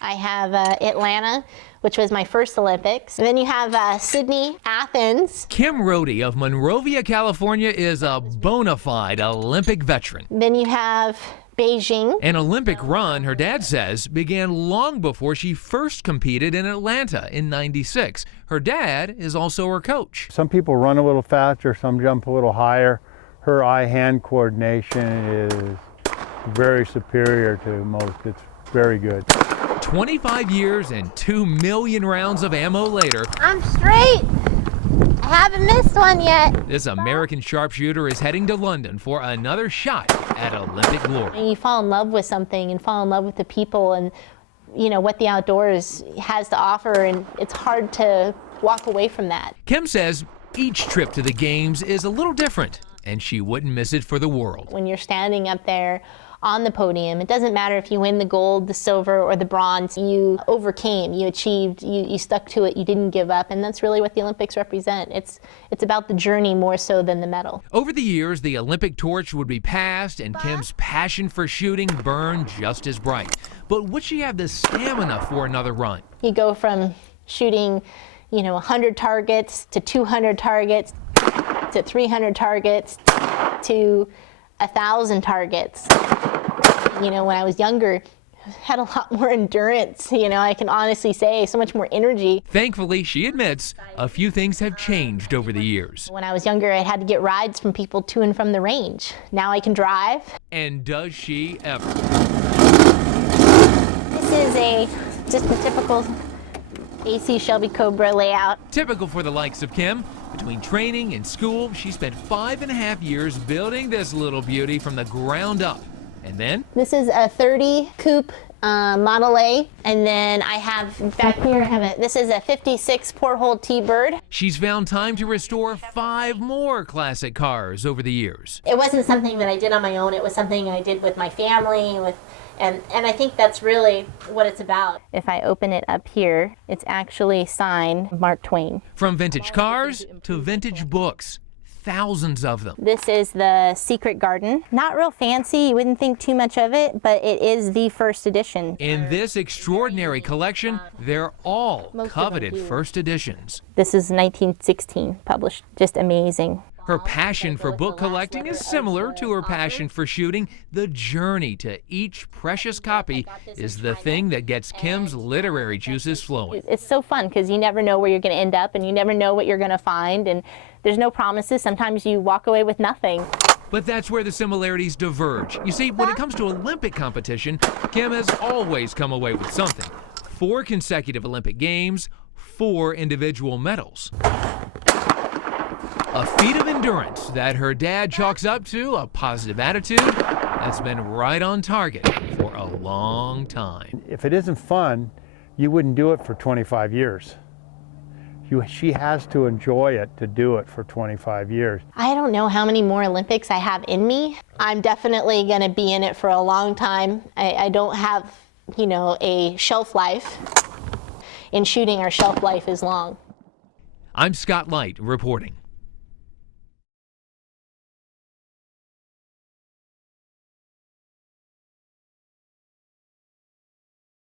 I have Atlanta, which was my first Olympics. And then you have Sydney, Athens. Kim Rhode of Monrovia, California is a bona fide Olympic veteran. Then you have Beijing. An Olympic run, her dad says, began long before she first competed in Atlanta in '96. Her dad is also her coach. Some people run a little faster, some jump a little higher. Her eye-hand coordination is very superior to most. It's very good. 25 years and 2 million rounds of ammo later, I'm straight. I haven't missed one yet. this American sharpshooter is heading to London for another shot at Olympic glory. And you fall in love with something and fall in love with the people and, you know, what the outdoors has to offer, and it's hard to walk away from that. Kim says each trip to the games is a little different, and she wouldn't miss it for the world. When you're standing up there on the podium, it doesn't matter if you win the gold, the silver, or the bronze. You overcame, you achieved, you stuck to it, you didn't give up, and that's really what the Olympics represent. It's about the journey more so than the medal. Over the years, the Olympic torch would be passed, and Kim's passion for shooting burned just as bright. But would she have the stamina for another run? You go from shooting, 100 targets to 200 targets to 300 targets to 1,000 targets. When I was younger, I had a lot more endurance, I can honestly say, so much more energy. Thankfully, she admits, a few things have changed over the years. When I was younger, I had to get rides from people to and from the range. Now I can drive. And does she ever? This is just a typical AC Shelby Cobra layout. Typical for the likes of Kim. Between training and school, she spent 5.5 years building this little beauty from the ground up. And then? This is a 30 coupe Model A. And then I have, back here, this is a 56 porthole T-Bird. She's found time to restore 5 more classic cars over the years. It wasn't something that I did on my own. It was something I did with my family, and I think that's really what it's about. If I open it up here, it's actually signed Mark Twain. From vintage cars to vintage books, thousands of them. This is the Secret Garden. Not real fancy, you wouldn't think too much of it, but it is the first edition. In this extraordinary collection, they're all coveted first editions. This is 1916 published, just amazing. Her passion for book collecting is similar to her passion for shooting. The journey to each precious copy is the thing that gets Kim's literary juices flowing. It's so fun because you never know where you're going to end up, and you never know what you're going to find, and there's no promises. Sometimes you walk away with nothing. But that's where the similarities diverge. You see, when it comes to Olympic competition, Kim has always come away with something. 4 consecutive Olympic Games, 4 individual medals. A feat of endurance that her dad chalks up to a positive attitude that's been right on target for a long time. If it isn't fun, you wouldn't do it for 25 years. She has to enjoy it to do it for 25 years. I don't know how many more Olympics I have in me. I'm definitely going to be in it for a long time. I don't have, a shelf life. In shooting, our shelf life is long. I'm Scott Light reporting.